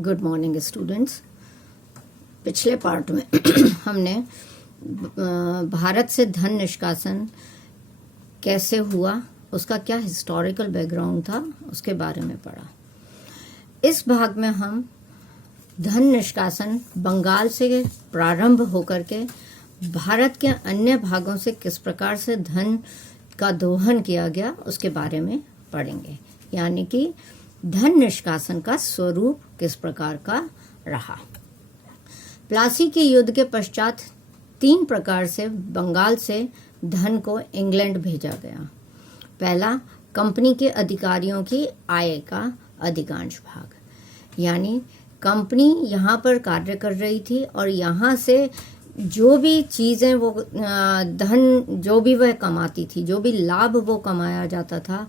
Good morning students. पिछले part में हमने भारत से धन निष्कासन कैसे हुआ, उसका क्या हिस्टोरिकल बैकग्राउंड था, उसके बारे में पढ़ा। इस भाग में हम धन निष्कासन बंगाल से प्रारंभ होकर के भारत के अन्य भागों से किस प्रकार से धन का दोहन किया गया उसके बारे में पढ़ेंगे। यानी कि धन निष्कासन का स्वरूप किस प्रकार का रहा। प्लासी के युद्ध के पश्चात 3 प्रकार से बंगाल से धन को इंग्लैंड भेजा गया। पहला, कंपनी के अधिकारियों की आय का अधिकांश भाग, यानी कंपनी यहाँ पर कार्य कर रही थी और यहाँ से जो भी चीज़ें वो धन जो भी वह कमाती थी, जो भी लाभ वो कमाया जाता था,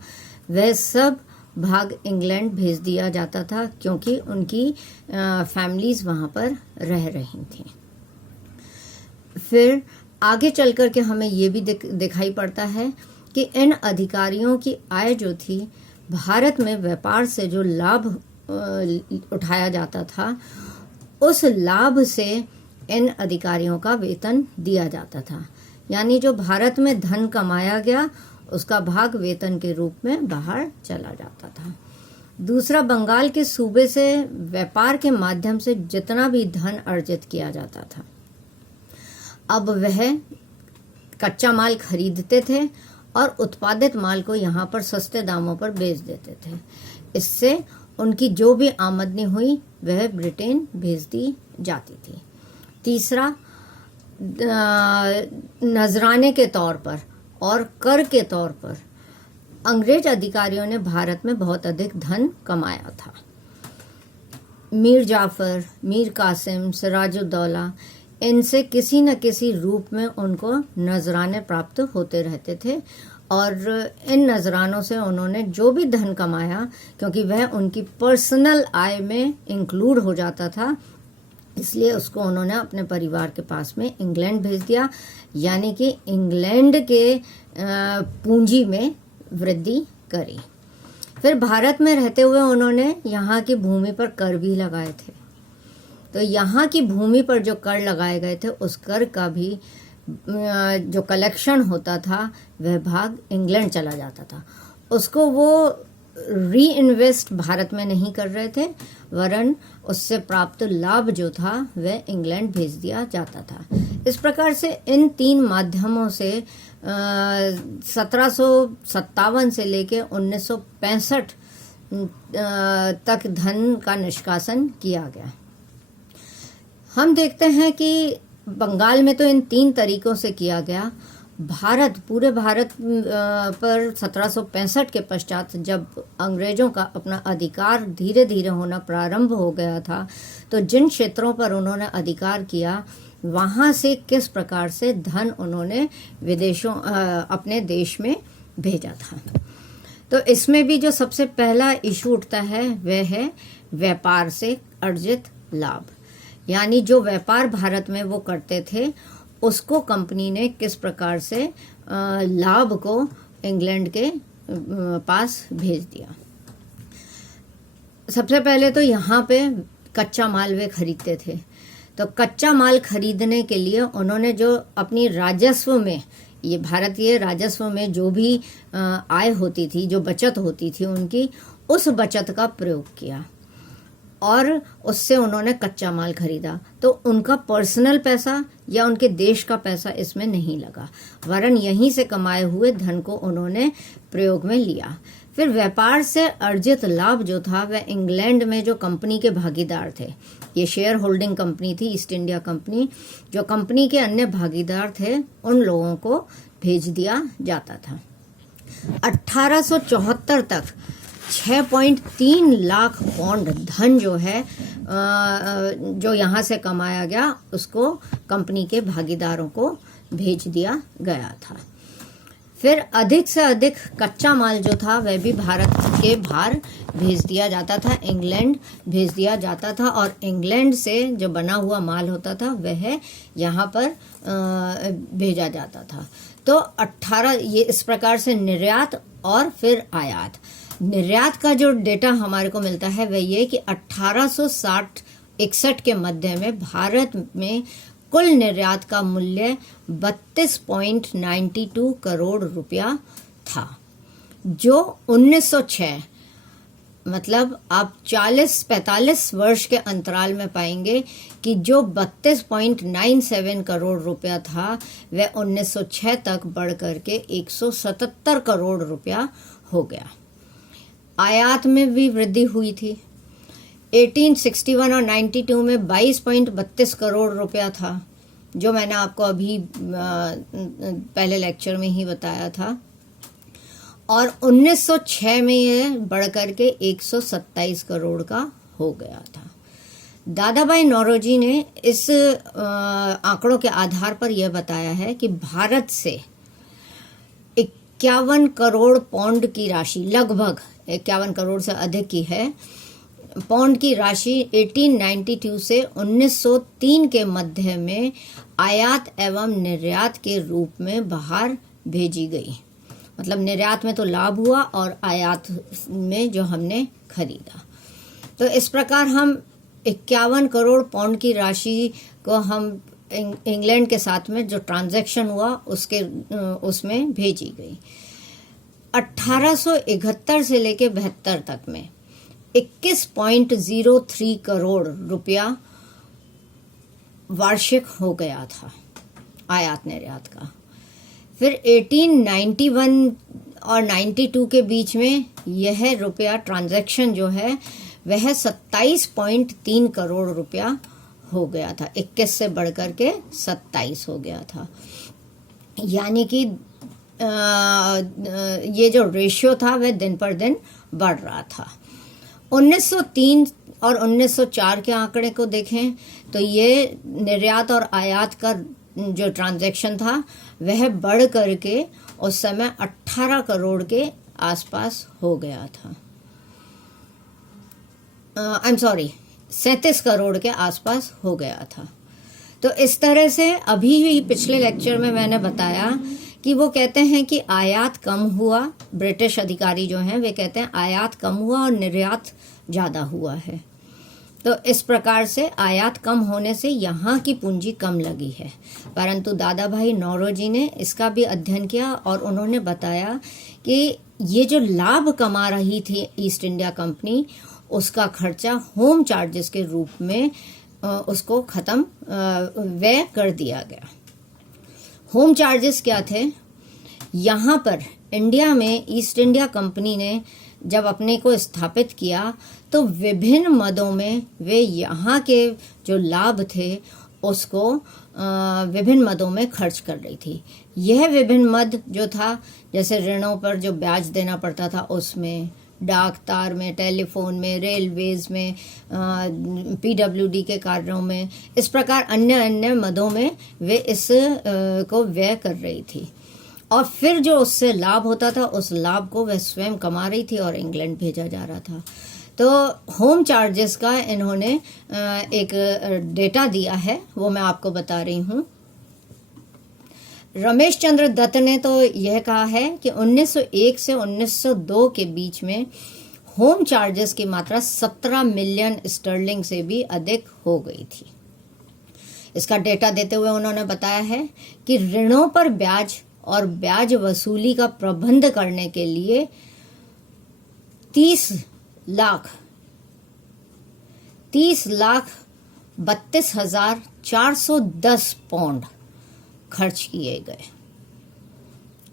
वह सब भाग इंग्लैंड भेज दिया जाता था, क्योंकि उनकी फैमिलीज वहाँ पर रह रही थी। फिर आगे चल कर के हमें ये भी दिखाई पड़ता है कि इन अधिकारियों की आय जो थी, भारत में व्यापार से जो लाभ उठाया जाता था, उस लाभ से इन अधिकारियों का वेतन दिया जाता था। यानी जो भारत में धन कमाया गया उसका भाग वेतन के रूप में बाहर चला जाता था। दूसरा, बंगाल के सूबे से व्यापार के माध्यम से जितना भी धन अर्जित किया जाता था, अब वह कच्चा माल खरीदते थे और उत्पादित माल को यहाँ पर सस्ते दामों पर बेच देते थे। इससे उनकी जो भी आमदनी हुई वह ब्रिटेन भेज दी जाती थी। तीसरा, नजराने के तौर पर और कर के तौर पर अंग्रेज अधिकारियों ने भारत में बहुत अधिक धन कमाया था। मीर जाफर, मीर कासिम, सिराजुद्दौला, इनसे किसी न किसी रूप में उनको नजराने प्राप्त होते रहते थे और इन नजरानों से उन्होंने जो भी धन कमाया, क्योंकि वह उनकी पर्सनल आय में इंक्लूड हो जाता था, इसलिए उसको उन्होंने अपने परिवार के पास में इंग्लैंड भेज दिया। यानी कि इंग्लैंड के पूंजी में वृद्धि करी। फिर भारत में रहते हुए उन्होंने यहाँ की भूमि पर कर भी लगाए थे। तो यहाँ की भूमि पर जो कर लगाए गए थे, उस कर का भी जो कलेक्शन होता था वह भाग इंग्लैंड चला जाता था। उसको वो री इन्वेस्ट भारत में नहीं कर रहे थे, वरन उससे प्राप्त लाभ जो था वह इंग्लैंड भेज दिया जाता था। इस प्रकार से इन 3 माध्यमों से 1757 से लेके 1965 तक धन का निष्कासन किया गया। हम देखते हैं कि बंगाल में तो इन 3 तरीकों से किया गया। पूरे भारत पर 1765 के पश्चात जब अंग्रेजों का अपना अधिकार धीरे धीरे होना प्रारंभ हो गया था, तो जिन क्षेत्रों पर उन्होंने अधिकार किया, वहाँ से किस प्रकार से धन उन्होंने विदेशों अपने देश में भेजा था। तो इसमें भी जो सबसे पहला इशू उठता है वह है व्यापार से अर्जित लाभ। यानी जो व्यापार भारत में वो करते थे, उसको कंपनी ने किस प्रकार से लाभ को इंग्लैंड के पास भेज दिया। सबसे पहले तो यहाँ पे कच्चा माल वे खरीदते थे। तो कच्चा माल खरीदने के लिए उन्होंने जो अपनी राजस्व में, ये भारतीय राजस्व में जो भी आय होती थी, जो बचत होती थी उनकी, उस बचत का प्रयोग किया और उससे उन्होंने कच्चा माल खरीदा। तो उनका पर्सनल पैसा या उनके देश का पैसा इसमें नहीं लगा, वरन यहीं से कमाए हुए धन को उन्होंने प्रयोग में लिया। फिर व्यापार से अर्जित लाभ जो था वह इंग्लैंड में जो कंपनी के भागीदार थे, ये शेयर होल्डिंग कंपनी थी, ईस्ट इंडिया कंपनी, जो कंपनी के अन्य भागीदार थे, उन लोगों को भेज दिया जाता था। 1874 तक 6.3 लाख पाउंड धन जो है जो यहाँ से कमाया गया, उसको कंपनी के भागीदारों को भेज दिया गया था। फिर अधिक से अधिक कच्चा माल जो था वह भी भारत के बाहर भेज दिया जाता था, इंग्लैंड भेज दिया जाता था, और इंग्लैंड से जो बना हुआ माल होता था वह यहाँ पर भेजा जाता था। तो 18 ये इस प्रकार से निर्यात और फिर आयात निर्यात का जो डेटा हमारे को मिलता है वह ये कि 1860-61 के मध्य में भारत में कुल निर्यात का मूल्य 32.92 करोड़ रुपया था, जो 1906 मतलब आप 40-45 वर्ष के अंतराल में पाएंगे कि जो 32.97 करोड़ रुपया था वह 1906 तक बढ़ करके 177 करोड़ रुपया हो गया। आयात में भी वृद्धि हुई थी। 1861 और 92 में 22.32 करोड़ रुपया था, जो मैंने आपको अभी पहले लेक्चर में ही बताया था, और 1906 में यह बढ़ करके 127 करोड़ का हो गया था। दादा भाई नौरोजी ने इस आंकड़ों के आधार पर यह बताया है कि भारत से 51 करोड़ पाउंड की राशि, लगभग 51 करोड़ से अधिक की है, पाउंड की राशि 1892 से 1903 के मध्य में आयात एवं निर्यात के रूप में बाहर भेजी गई। मतलब निर्यात में तो लाभ हुआ और आयात में जो हमने खरीदा। तो इस प्रकार हम 51 करोड़ पाउंड की राशि को हम इंग्लैंड के साथ में जो ट्रांजैक्शन हुआ उसमें भेजी गई। 1871 से लेके 72 तक में 21.03 करोड़ रुपया वार्षिक हो गया था आयात निर्यात का। फिर 1891 और 92 के बीच में यह रुपया ट्रांजैक्शन जो है वह 27.3 करोड़ रुपया हो गया था। 21 से बढ़कर के 27 हो गया था। यानी कि ये जो रेशियो था वह दिन पर दिन बढ़ रहा था। 1903 और 1904 के आंकड़े को देखें तो ये निर्यात और आयात का जो ट्रांजैक्शन था वह बढ़ करके उस समय 18 करोड़ के आसपास हो गया था। 37 करोड़ के आसपास हो गया था। तो इस तरह से अभी भी पिछले लेक्चर में मैंने बताया कि वो कहते हैं कि आयात कम हुआ, ब्रिटिश अधिकारी जो हैं वे कहते हैं आयात कम हुआ और निर्यात ज़्यादा हुआ है। तो इस प्रकार से आयात कम होने से यहाँ की पूंजी कम लगी है। परंतु दादा भाई नौरोजी ने इसका भी अध्ययन किया और उन्होंने बताया कि ये जो लाभ कमा रही थी ईस्ट इंडिया कंपनी, उसका खर्चा होम चार्जेस के रूप में उसको खत्म व्यय कर दिया गया। होम चार्जेस क्या थे? यहाँ पर इंडिया में ईस्ट इंडिया कंपनी ने जब अपने को स्थापित किया तो विभिन्न मदों में वे यहाँ के जो लाभ थे उसको विभिन्न मदों में खर्च कर रही थी। यह विभिन्न मद जो था, जैसे ऋणों पर जो ब्याज देना पड़ता था उसमें, डाक तार में, टेलीफोन में, रेलवेज में, पीडब्ल्यूडी के कार्यों में, इस प्रकार अन्य अन्य मदों में वे इस को व्यय कर रही थी। और फिर जो उससे लाभ होता था उस लाभ को वह स्वयं कमा रही थी और इंग्लैंड भेजा जा रहा था। तो होम चार्जेस का इन्होंने एक डेटा दिया है, वो मैं आपको बता रही हूँ। रमेश चंद्र दत्त ने तो यह कहा है कि 1901 से 1902 के बीच में होम चार्जेस की मात्रा 17 मिलियन स्टर्लिंग से भी अधिक हो गई थी। इसका डेटा देते हुए उन्होंने बताया है कि ऋणों पर ब्याज और ब्याज वसूली का प्रबंध करने के लिए 30,32,410 पाउंड खर्च किए गए।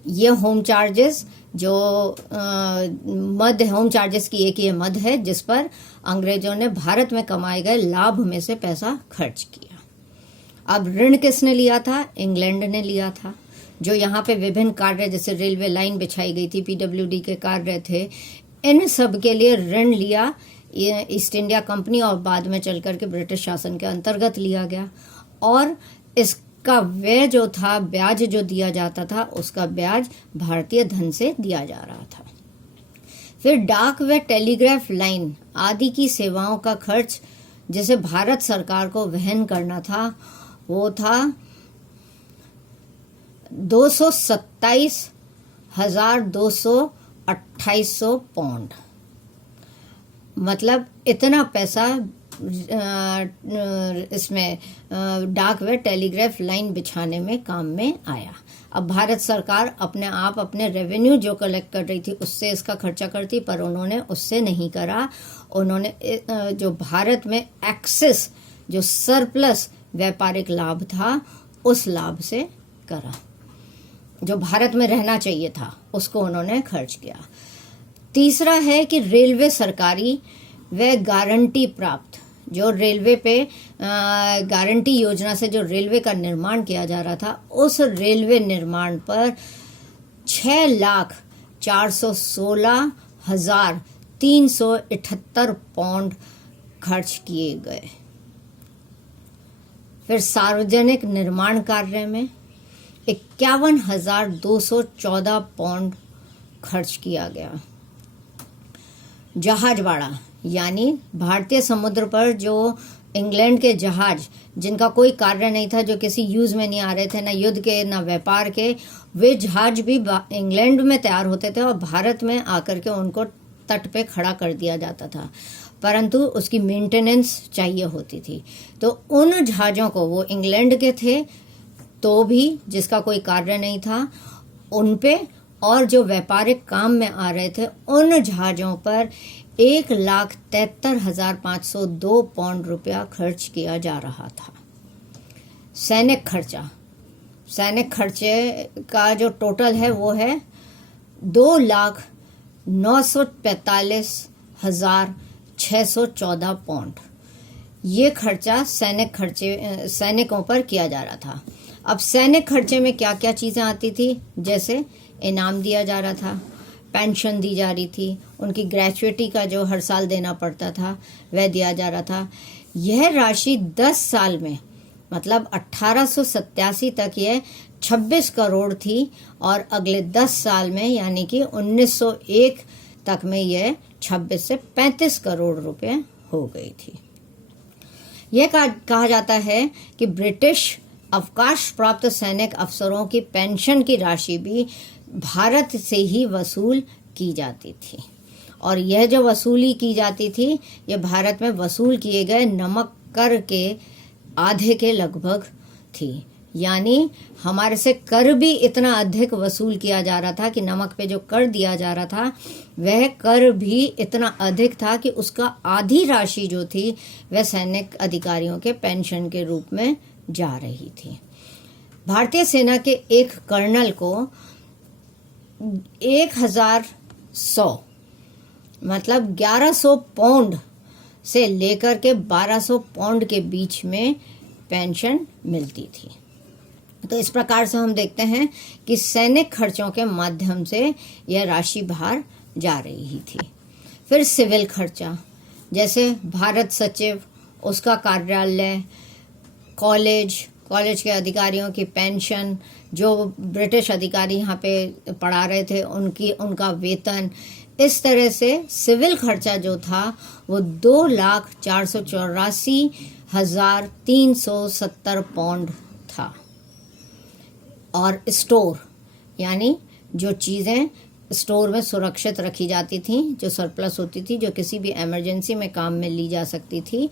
ये होम चार्जेस जो मद होम चार्जेस की एक ये मद है जिस पर अंग्रेजों ने भारत में कमाए गए लाभ में से पैसा खर्च किया। अब ऋण किसने लिया था? इंग्लैंड ने लिया था। जो यहाँ पे विभिन्न कार्य, जैसे रेलवे लाइन बिछाई गई थी, पीडब्ल्यूडी के कार्य थे, इन सब के लिए ऋण लिया ईस्ट इंडिया कंपनी और बाद में चल करके ब्रिटिश शासन के अंतर्गत लिया गया। और इसका व्यय जो था, ब्याज जो दिया जाता था, उसका ब्याज भारतीय धन से दिया जा रहा था। फिर डाक व टेलीग्राफ लाइन आदि की सेवाओं का खर्च जिसे भारत सरकार को वहन करना था वो था 227,285 2800 पाउंड, मतलब इतना पैसा इसमें डाक व टेलीग्राफ लाइन बिछाने में काम में आया। अब भारत सरकार अपने रेवेन्यू जो कलेक्ट कर रही थी उससे इसका खर्चा करती, पर उन्होंने उससे नहीं करा। उन्होंने जो भारत में एक्सेस, जो सरप्लस व्यापारिक लाभ था, उस लाभ से करा। जो भारत में रहना चाहिए था उसको उन्होंने खर्च किया। तीसरा है कि रेलवे सरकारी व गारंटी प्राप्त, जो रेलवे पे गारंटी योजना से जो रेलवे का निर्माण किया जा रहा था, उस रेलवे निर्माण पर 6,416,378 पाउंड खर्च किए गए। फिर सार्वजनिक निर्माण कार्य में 51,214 पाउंड खर्च किया गया। जहाजबाड़ा, यानी भारतीय समुद्र पर जो इंग्लैंड के जहाज जिनका कोई कार्य नहीं था, जो किसी यूज में नहीं आ रहे थे, ना युद्ध के ना व्यापार के, वे जहाज भी इंग्लैंड में तैयार होते थे और भारत में आकर के उनको तट पे खड़ा कर दिया जाता था, परंतु उसकी मेंटेनेंस चाहिए होती थी। तो उन जहाज़ों को, वो इंग्लैंड के थे तो भी, जिसका कोई कार्य नहीं था, उन पे, और जो व्यापारिक काम में आ रहे थे उन जहाज़ों पर 1,73,502 पाउंड रुपया खर्च किया जा रहा था। सैनिक खर्चे का जो टोटल है वो है 2,945,614 पाउंड। ये खर्चा सैनिकों पर किया जा रहा था। अब सैनिक खर्चे में क्या क्या चीज़ें आती थी, जैसे इनाम दिया जा रहा था, पेंशन दी जा रही थी, उनकी ग्रेचुइटी का जो हर साल देना पड़ता था वह दिया जा रहा था। यह राशि 10 साल में, मतलब 1887 तक यह 26 करोड़ थी, और अगले 10 साल में यानी कि 1901 तक में यह 26 से 35 करोड़ रुपए हो गई थी। यह कहा जाता है कि ब्रिटिश अवकाश प्राप्त सैनिक अफसरों की पेंशन की राशि भी भारत से ही वसूल की जाती थी, और यह जो वसूली की जाती थी, यह भारत में वसूल किए गए नमक कर के आधे के लगभग थी। यानी हमारे से कर भी इतना अधिक वसूल किया जा रहा था कि नमक पे जो कर दिया जा रहा था वह कर भी इतना अधिक था कि उसका आधी राशि जो थी वह सैनिक अधिकारियों के पेंशन के रूप में जा रही थी। भारतीय सेना के एक कर्नल को 1,100 मतलब 1100 पाउंड से लेकर के 1200 पाउंड के बीच में पेंशन मिलती थी। तो इस प्रकार से हम देखते हैं कि सैनिक खर्चों के माध्यम से यह राशि बाहर जा रही थी। फिर सिविल खर्चा, जैसे भारत सचिव, उसका कार्यालय, कॉलेज के अधिकारियों की पेंशन, जो ब्रिटिश अधिकारी यहाँ पे पढ़ा रहे थे उनका वेतन, इस तरह से सिविल खर्चा जो था वो 2,484,370 पाउंड था। और स्टोर, यानी जो चीज़ें स्टोर में सुरक्षित रखी जाती थी, जो सरप्लस होती थी, जो किसी भी इमरजेंसी में काम में ली जा सकती थी,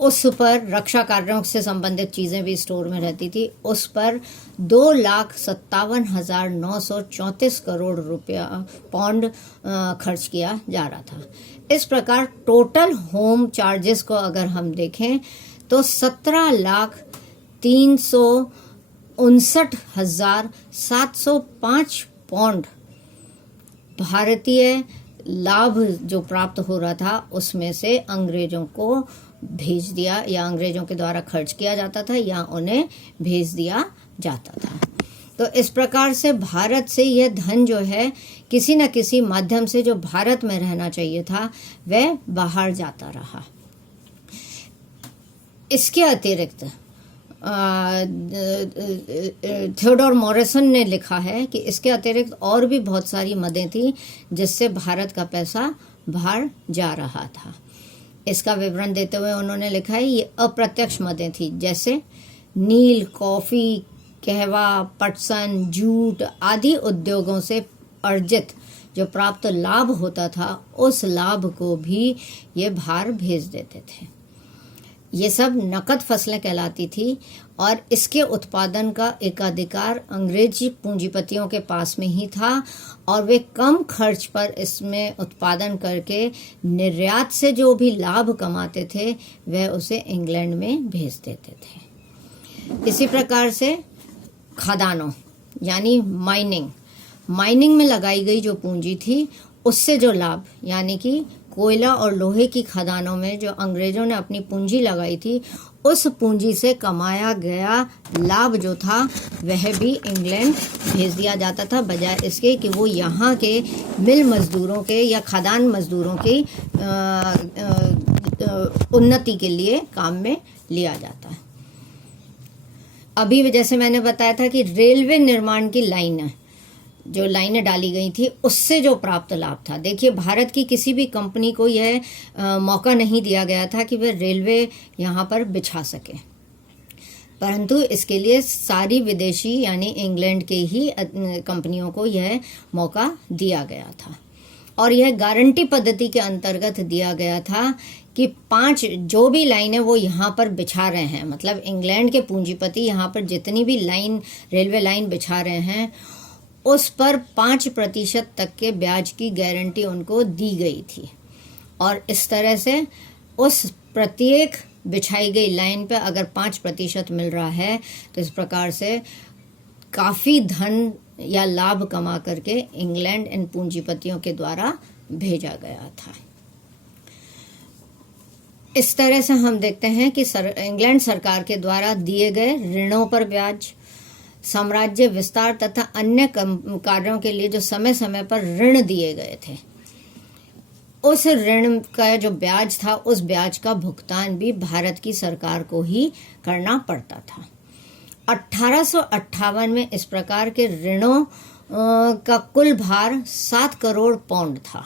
उस पर, रक्षा कार्यों से संबंधित चीज़ें भी स्टोर में रहती थी, उस पर 2,57,934 करोड़ रुपया पाउंड खर्च किया जा रहा था। इस प्रकार टोटल होम चार्जेस को अगर हम देखें तो 17,59,705 पाउंड भारतीय लाभ जो प्राप्त हो रहा था उसमें से अंग्रेजों को भेज दिया, या अंग्रेजों के द्वारा खर्च किया जाता था, या उन्हें भेज दिया जाता था। तो इस प्रकार से भारत से यह धन जो है किसी न किसी माध्यम से जो भारत में रहना चाहिए था वह बाहर जाता रहा। इसके अतिरिक्त थियोडोर मॉरिसन ने लिखा है कि इसके अतिरिक्त और भी बहुत सारी मदें थी जिससे भारत का पैसा बाहर जा रहा था। इसका विवरण देते हुए उन्होंने लिखा है, ये अप्रत्यक्ष मदें थी, जैसे नील, कॉफ़ी, कहवा, पटसन, जूट आदि उद्योगों से अर्जित जो प्राप्त लाभ होता था उस लाभ को भी ये बाहर भेज देते थे। ये सब नकद फसलें कहलाती थी और इसके उत्पादन का एकाधिकार अंग्रेजी पूंजीपतियों के पास में ही था और वे कम खर्च पर इसमें उत्पादन करके निर्यात से जो भी लाभ कमाते थे वह उसे इंग्लैंड में भेज देते थे। इसी प्रकार से खदानों यानी माइनिंग में लगाई गई जो पूंजी थी उससे जो लाभ यानी कि कोयला और लोहे की खदानों में जो अंग्रेजों ने अपनी पूंजी लगाई थी उस पूंजी से कमाया गया लाभ जो था वह भी इंग्लैंड भेज दिया जाता था, बजाय इसके कि वो यहाँ के मिल मजदूरों के या खदान मजदूरों की उन्नति के लिए काम में लिया जाता है। अभी जैसे मैंने बताया था कि रेलवे निर्माण की लाइनें डाली गई थी उससे जो प्राप्त लाभ था, देखिए भारत की किसी भी कंपनी को यह मौका नहीं दिया गया था कि वह रेलवे यहाँ पर बिछा सके, परंतु इसके लिए सारी विदेशी यानी इंग्लैंड के ही कंपनियों को यह मौका दिया गया था और यह गारंटी पद्धति के अंतर्गत दिया गया था कि 5 जो भी लाइनें वो यहाँ पर बिछा रहे हैं, मतलब इंग्लैंड के पूंजीपति यहाँ पर जितनी भी रेलवे लाइन बिछा रहे हैं उस पर 5% तक के ब्याज की गारंटी उनको दी गई थी और इस तरह से उस प्रत्येक बिछाई गई लाइन पे अगर 5% मिल रहा है तो इस प्रकार से काफ़ी धन या लाभ कमा करके इंग्लैंड इन पूंजीपतियों के द्वारा भेजा गया था। इस तरह से हम देखते हैं कि इंग्लैंड सरकार के द्वारा दिए गए ऋणों पर ब्याज, साम्राज्य विस्तार तथा अन्य कार्यों के लिए जो समय समय पर ऋण दिए गए थे उस ऋण का जो ब्याज था उस ब्याज का भुगतान भी भारत की सरकार को ही करना पड़ता था। 1858 में इस प्रकार के ऋणों का कुल भार 7 करोड़ पाउंड था।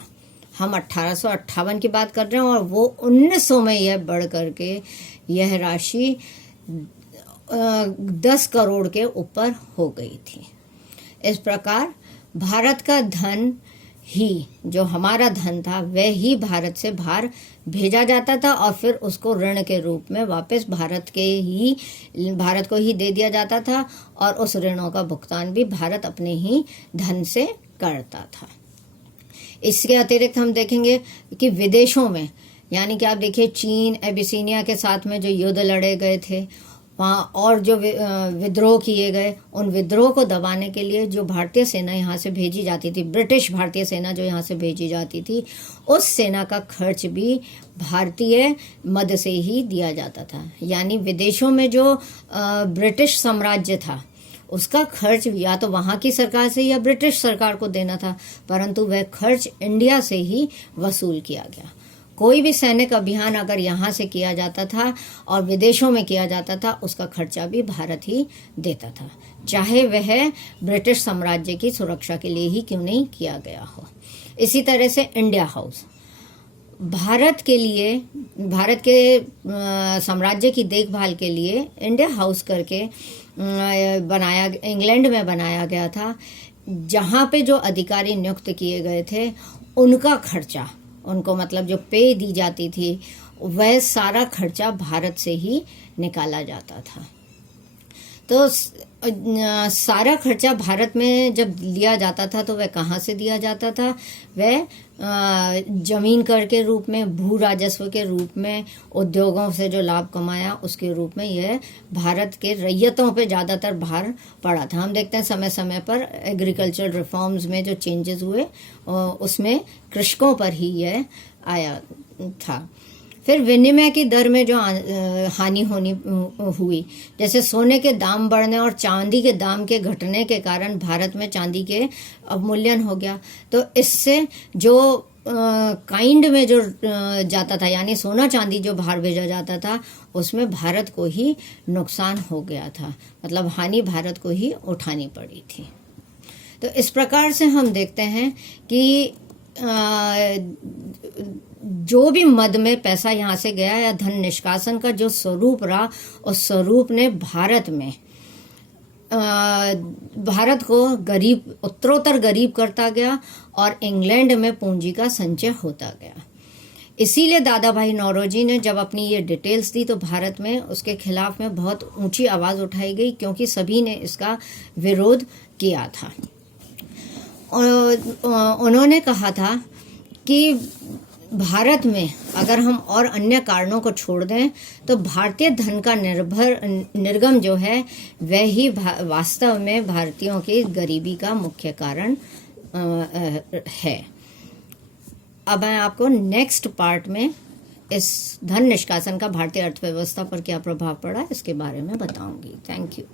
हम 1858 की बात कर रहे हैं और वो 1900 में यह बढ़ करके यह राशि 10 करोड़ के ऊपर हो गई थी। इस प्रकार भारत का धन ही जो हमारा धन था वह ही भारत से बाहर भेजा जाता था और फिर उसको ऋण के रूप में वापस भारत को ही दे दिया जाता था और उस ऋणों का भुगतान भी भारत अपने ही धन से करता था। इसके अतिरिक्त हम देखेंगे कि विदेशों में यानी कि आप देखिए चीन एबिसीनिया के साथ में जो युद्ध लड़े गए थे वहाँ और जो विद्रोह किए गए, उन विद्रोह को दबाने के लिए जो भारतीय सेना यहाँ से भेजी जाती थी, ब्रिटिश भारतीय सेना जो यहाँ से भेजी जाती थी, उस सेना का खर्च भी भारतीय मद से ही दिया जाता था। यानी विदेशों में जो ब्रिटिश साम्राज्य था उसका खर्च या तो वहाँ की सरकार से या ब्रिटिश सरकार को देना था, परंतु वह खर्च इंडिया से ही वसूल किया गया। कोई भी सैनिक अभियान अगर यहाँ से किया जाता था और विदेशों में किया जाता था उसका खर्चा भी भारत ही देता था, चाहे वह ब्रिटिश साम्राज्य की सुरक्षा के लिए ही क्यों नहीं किया गया हो। इसी तरह से इंडिया हाउस भारत के साम्राज्य की देखभाल के लिए इंडिया हाउस करके इंग्लैंड में बनाया गया था, जहाँ पे जो अधिकारी नियुक्त किए गए थे उनका खर्चा, उनको मतलब जो पे दी जाती थी वह सारा खर्चा भारत से ही निकाला जाता था। तो सारा खर्चा भारत में जब लिया जाता था तो वह कहाँ से दिया जाता था? वह जमीन कर के रूप में, भू राजस्व के रूप में, उद्योगों से जो लाभ कमाया उसके रूप में यह भारत के रैयतों पे ज़्यादातर भार पड़ा था। हम देखते हैं समय समय पर एग्रीकल्चर रिफॉर्म्स में जो चेंजेस हुए उसमें कृषकों पर ही यह आया था। फिर विनिमय की दर में जो हानि हुई, जैसे सोने के दाम बढ़ने और चांदी के दाम के घटने के कारण भारत में चांदी के अवमूल्यन हो गया, तो इससे जो काइंड में जो जाता था यानी सोना चांदी जो बाहर भेजा जाता था उसमें भारत को ही नुकसान हो गया था, मतलब हानि भारत को ही उठानी पड़ी थी। तो इस प्रकार से हम देखते हैं कि जो भी मद में पैसा यहाँ से गया या धन निष्कासन का जो स्वरूप रहा, उस स्वरूप ने भारत में भारत को गरीब, उत्तरोत्तर गरीब करता गया और इंग्लैंड में पूंजी का संचय होता गया। इसीलिए दादा भाई नौरोजी ने जब अपनी ये डिटेल्स दी तो भारत में उसके खिलाफ में बहुत ऊंची आवाज़ उठाई गई, क्योंकि सभी ने इसका विरोध किया था। उन्होंने कहा था कि भारत में अगर हम और अन्य कारणों को छोड़ दें तो भारतीय धन का निर्गम जो है वह ही वास्तव में भारतीयों की गरीबी का मुख्य कारण है। अब मैं आपको नेक्स्ट पार्ट में इस धन निष्कासन का भारतीय अर्थव्यवस्था पर क्या प्रभाव पड़ा इसके बारे में बताऊंगी। Thank you.